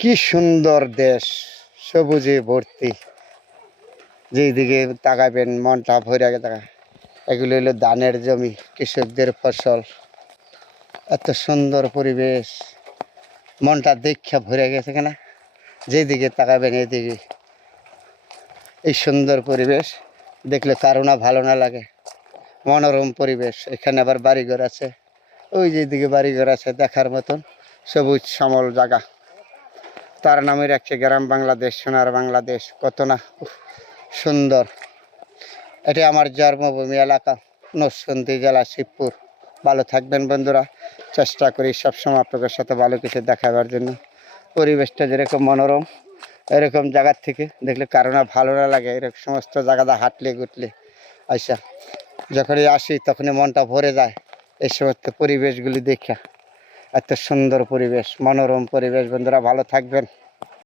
কি সুন্দর দেশ, সবুজে ভর্তি। যেদিকে তাকাবেন মনটা ভরে তাকা। এগুলো হলো ধানের জমি, কৃষকদের ফসল। এত সুন্দর পরিবেশ, মনটা দেখা ভরে গেছে কেনা। যেদিকে তাকাবেন এদিকে এই সুন্দর পরিবেশ দেখলে কারো না ভালো না লাগে। মনোরম পরিবেশ। এখানে আবার বাড়িঘর আছে, ওই যেদিকে বাড়িঘর আছে দেখার মতন সবুজ শ্যামল জায়গা। তার নামে রাখছে গ্রাম বাংলাদেশ, সোনার বাংলাদেশ। কত না সুন্দর। এটি আমার জন্মভূমি এলাকা, নরসিংদী জেলা, শিবপুর। ভালো থাকবেন বন্ধুরা। চেষ্টা করি সবসময় আপনাদের সাথে ভালো কিছু দেখাবার জন্য। পরিবেশটা যেরকম মনোরম, এরকম জায়গার থেকে দেখলে কারো না ভালো না লাগে। এরকম সমস্ত জায়গাটা হাঁটলে গুটলে আচ্ছা, যখনই আসি তখনই মনটা ভরে যায় এই সমস্ত পরিবেশগুলি দেখা। এত সুন্দর পরিবেশ, মনোরম পরিবেশ। বন্ধুরা ভালো থাকবেন।